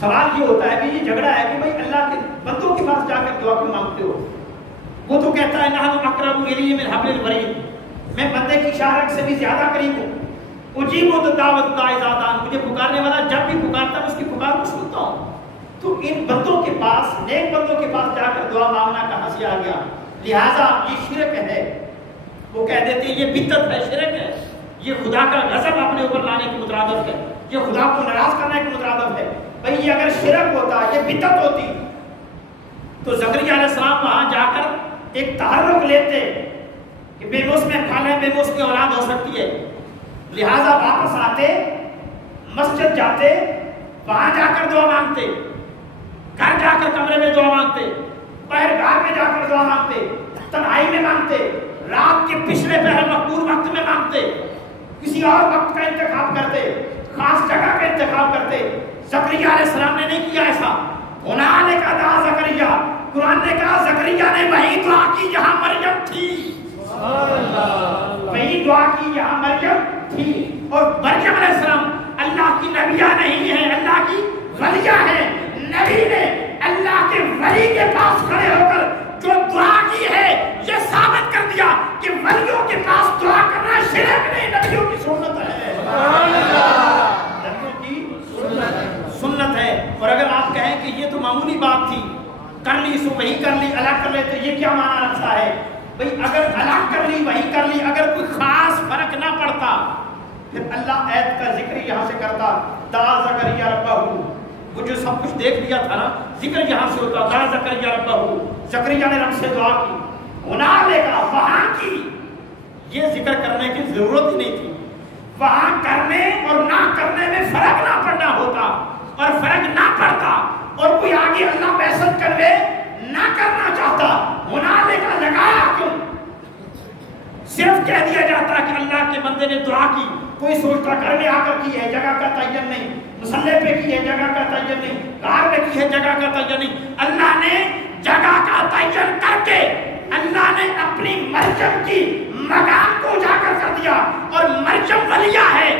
سوال یہ ہوتا ہے کہ یہ جھگڑا ہے کہ بھائی اللہ کے بندوں کے پاس جا کر دعا کیوں مانگتے ہو؟ وہ تو کہتا ہے نحن اقرب الیہ من حبل الورید، میں بندے کی شاخ سے بھی زیادہ قریب ہوں، اجیب دعوت الداعی اذا دعان، مجھے پکارنے والا جب بھی پکارتا ہے اس کی پکار کو سنتا ہوں۔ تو ان بندوں کے پاس، نیک بندوں کے پاس جا کر دعا مانگنا کہاں سے آ گیا؟ لہٰذا یہ شرک ہے۔ وہ کہہ دیتے ہیں یہ بدعت ہے، شرک ہے، یہ خدا کا غضب اپنے اوپر لانے کی مترادف ہے، یہ خدا کو ناراض کرنے کی مترادف ہے۔ بھئی یہ اگر شرک ہوتا، یہ بدعت ہوتی تو زکریا علیہ السلام وہاں جا کر ایک تحرک لیتے کہ بے موس میں کھا لیں، بے موس کی اولاد ہو سکتی ہے، لہٰذا واپس آتے، مسجد جاتے، وہاں جا کر دعا مانگتے، گھر جا کر کمرے میں دعا مانگتے، پہر گاہ میں جا کر دعا مانگتے، تنہائی میں مانگتے، رات کے پچھلے پہر مقبول وقت میں مانگتے، کسی اور وقت کا انتخاب کرتے، خاص جگہ کا انتخاب کرتے۔ زکریا علیہ السلام نے نہیں کیا ایسا۔ ہنالک دعا زکریا، قرآن نے کہا زکریا نے وہی دعا کی جہاں مریم تھی، وہی دعا کی جہاں مریم تھی۔ اور مریم علیہ السلام اللہ کی نبیہ نہیں ہے، اللہ کی ولیہ ہے۔ نبی نے اللہ کے ولی کے پاس کھڑے ہو کر جو دعا کی ہے یہ ثابت کر دیا کہ ولیوں کے پاس دعا کرنا شرک نہیں، نبیوں کی سنت ہے، نبیوں کی سنت ہے۔ اور اگر آپ کہیں کہ یہ تو معمولی بات تھی، کر لی سو وہی کر لی، الگ کر لے، تو یہ کیا معنی رکھتا ہے؟ بھئی اگر الگ کر لی وہی کر لی، اگر کوئی خاص فرق نہ پڑتا پھر اللہ عید کا ذکر یہاں سے کرتا، دعا زکریا ربہ، وہ جو سب کچھ دیکھ لیا تھا نا، ذکر یہاں سے ہوتا، دعا زکریا ربہ، زکریا نے رب سے دعا کی، ہنالک وہاں کی، یہ ذکر کرنے کی ضرورت ہی نہیں تھی۔ وہاں کرنے اور نہ کرنے میں فرق نہ پڑنا ہوتا، اور فرق نہ پڑتا اور کوئی آگے اللہ بحثت کروے نہ کرنا چاہتا، ہنالک لگایا کیوں؟ صرف کہہ دیا جاتا کہ اللہ کے بندے نے دعا کی، کوئی سوچتا گھر میں آ کر کی ہے، جگہ کا تعین نہیں، مصلے پہ کی ہے، جگہ کا تعین نہیں، غار میں کی ہے، جگہ کا تعین نہیں۔ اللہ نے جگہ کا تعین کر کے اللہ نے اپنی مریم کی مقام کو اجاگر کر دیا، اور مریم ولیہ ہے،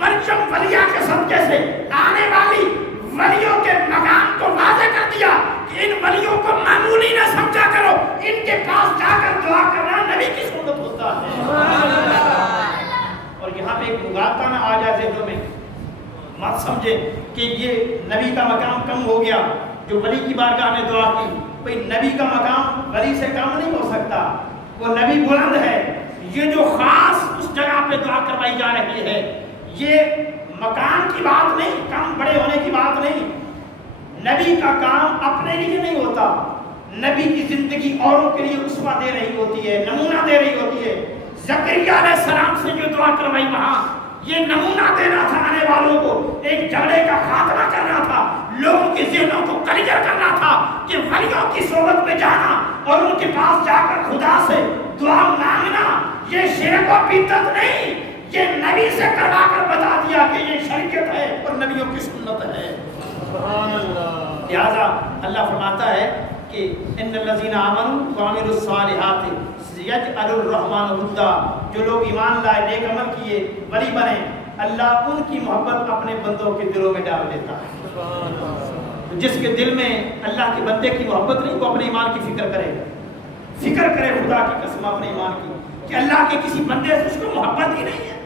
مریم ولیہ کے صدقے سے آنے والی ولیوں کے مقام کو واضح کر دیا کہ ان ولیوں کو معمولی نہ سمجھا کرو، ان کے پاس جا کر دعا کرنا نبی کی سنت ہوتا ہے۔ اور یہاں پہ ایک مغالطہ نہ آ جائے ذہنوں میں، مت سمجھے کہ یہ نبی کا مقام کم ہو گیا جو ولی کی بارگاہ میں دعا کی۔ بھئی نبی کا مقام ولی سے کم نہیں ہو سکتا، وہ نبی بلند ہے۔ یہ جو خاص اس جگہ پہ دعا کروائی جا رہی ہے، یہ مقام کی بات نہیں، کم بڑے ہونے کی بات نہیں۔ نبی کا کام اپنے لیے نہیں ہوتا، نبی کی زندگی اوروں کے لیے اسوہ دے رہی ہوتی ہے، نمونہ دے رہی ہوتی ہے۔ زکریا علیہ السلام سے جو دعا کروائی وہاں، یہ نمونہ دینا تھا آنے والوں کو، ایک جھگڑے کا خاتمہ کرنا تھا، لوگوں کے ذہنوں کو کلیئر کرنا تھا کہ ولیوں کی صحبت میں جانا اور ان کے پاس جا کر خدا سے دعا مانگنا یہ شرک و بدعت نہیں، یہ نبی سے کروا کر بتا دیا کہ یہ شریعت ہے اور نبیوں کی سنت ہے۔ لہذا اللہ فرماتا ہے کہ ان الذین آمنوا وعملوا الصالحات یجعل الرحمن ودا، جو لوگ ایمان لائے، نیک عمل کیے، ولی بنے، اللہ ان کی محبت اپنے بندوں کے دلوں میں ڈال دیتا ہے۔ جس کے دل میں اللہ کے بندے کی محبت نہیں، وہ اپنے ایمان کی فکر کرے، فکر کرے خدا کی قسم اپنے ایمان کی کہ اللہ کے کسی بندے سے اس کو محبت ہی نہیں ہے،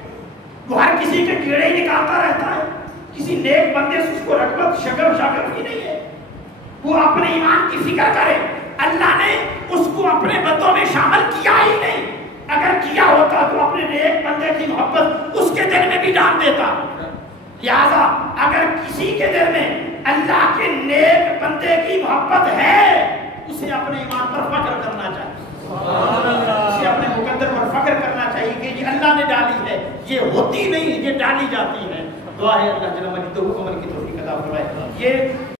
وہ ہر کسی کے کیڑے ہی نکالتا رہتا ہے، کسی نیک بندے سے اس کو رغبت شغف شاغف ہی نہیں ہے، وہ اپنے ایمان کی فکر کرے۔ اللہ نے اس کو اپنے بندوں میں شامل کیا ہی نہیں، اگر کیا ہوتا تو اپنے نیک بندے کی محبت اس کے دل میں بھی ڈال دیتا۔ لہذا اگر کسی کے دل میں اللہ کے نیک بندے کی محبت ہے، اسے اپنے ایمان پر فخر کرنا چاہیے، اسے اپنے مقدر پر فخر کرنا چاہیے کہ یہ اللہ نے ڈالی ہے، یہ ہوتی نہیں، یہ ڈالی جاتی ہے۔ دعا ہے اللہ جل مجدہ عمل کی توفیق عطا فرمائے۔ یہ